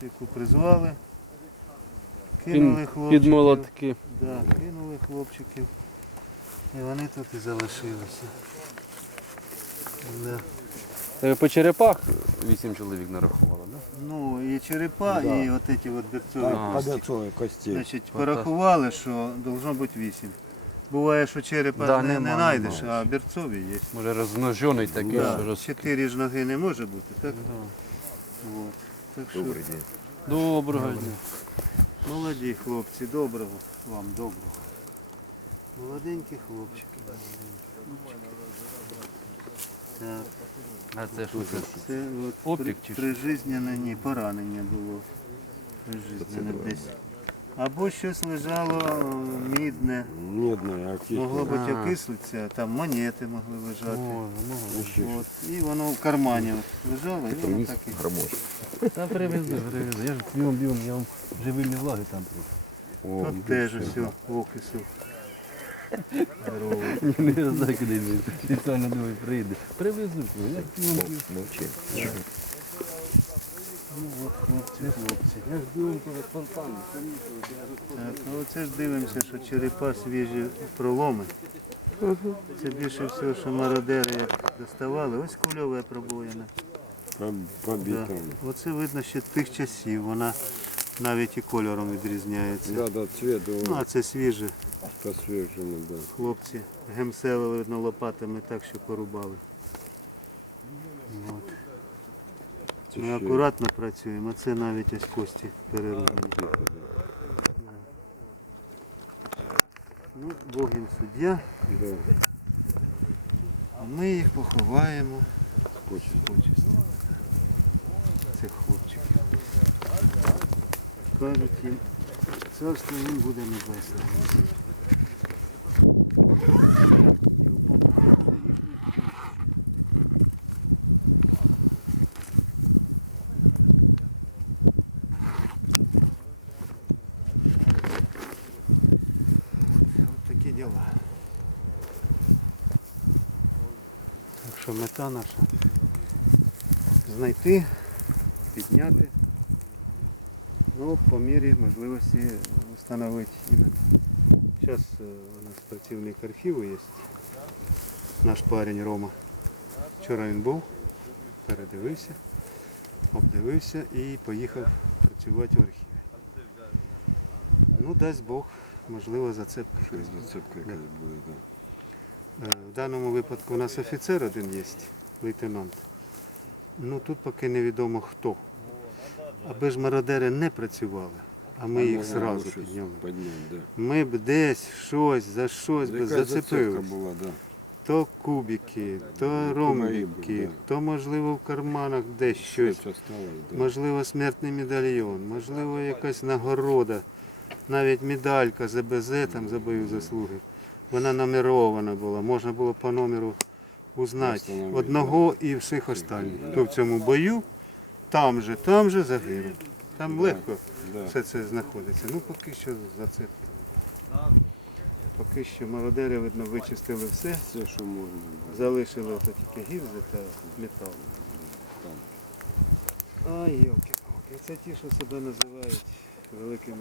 Шифу призвали. Кинули хлопчиків. Під молотки. Да, кинули хлопчиків. І вони тут і залишилися. Да. Е, По черепах вісім чоловік нарахували. Ну і черепа, Да. і от ці от берцові Ага. кості. Костей. Значить, порахували, що должно бути вісім. Буває, що черепа Да, не, нема, не знайдеш, нема. а берцові є. Може розмножений такий, Да. що роз... Чотири ж ноги не може бути, так? Так що, Доброго дня. молоді хлопці, доброго вам, доброго. Молоденькі хлопчики. Так. А це що це? Це от Опік чи що? прижизнене, ні, поранення було. Прижизнене десь. Або щось лежало е, мідне, Медная могло бути окислитися, там монети могли лежати. Еще От. І воно в кармані от лежало, і воно так і Та привези, привези. Я ж ну, він вам живильні влади там. От теж усе, опису. Не знаю, куди він. Спеціально думаю, приїде. Привезуть. Як він він. Ну це ж дивимося, що черепа свіжі проломи. Це більше всього, що мародери доставали. Ось кульове пробоїна. Побитым. Да. Оце видно ще тих часів. Вона навіть і кольором відрізняється. Да, да, цвет Ну, а це свіже. посвеженный, да. Хлопці гемсели видно лопатами так, що порубали. Це Ми ще- акуратно працюємо, це навіть із кості переробили. Ну, Богін суддя, Да. ми їх царство їм буде небесне. Мета наша знайти, підняти, ну, по мірі можливості встановити. Зараз у нас працівник архіву є, наш парень Рома. Вчора він був, передивився, обдивився і поїхав працювати в архів. Ну, дасть Бог, можливо, за це Сейчас В даному випадку у нас офіцер один є, лейтенант. Ну тут поки невідомо хто. Аби ж мародери не працювали, а ми їх зразу підняли. Ми б десь щось за щось би зацепили. То кубики, то ромбики, то можливо в карманах десь щось. Можливо, смертний медальйон, можливо, якась нагорода, навіть медалька за БЗ, там за бойові заслуги. Вона номерована була, можна було по номеру узнати одного і всіх останніх. Хто в цьому бою, там же, там же загинув. Там легко. Все це знаходиться. Ну поки що за це. Поки що молодери, видно, вичистили все, Все, що можна. залишили ото тільки гільзи та метал. Ай, йоки. Це ті, що себе називають великими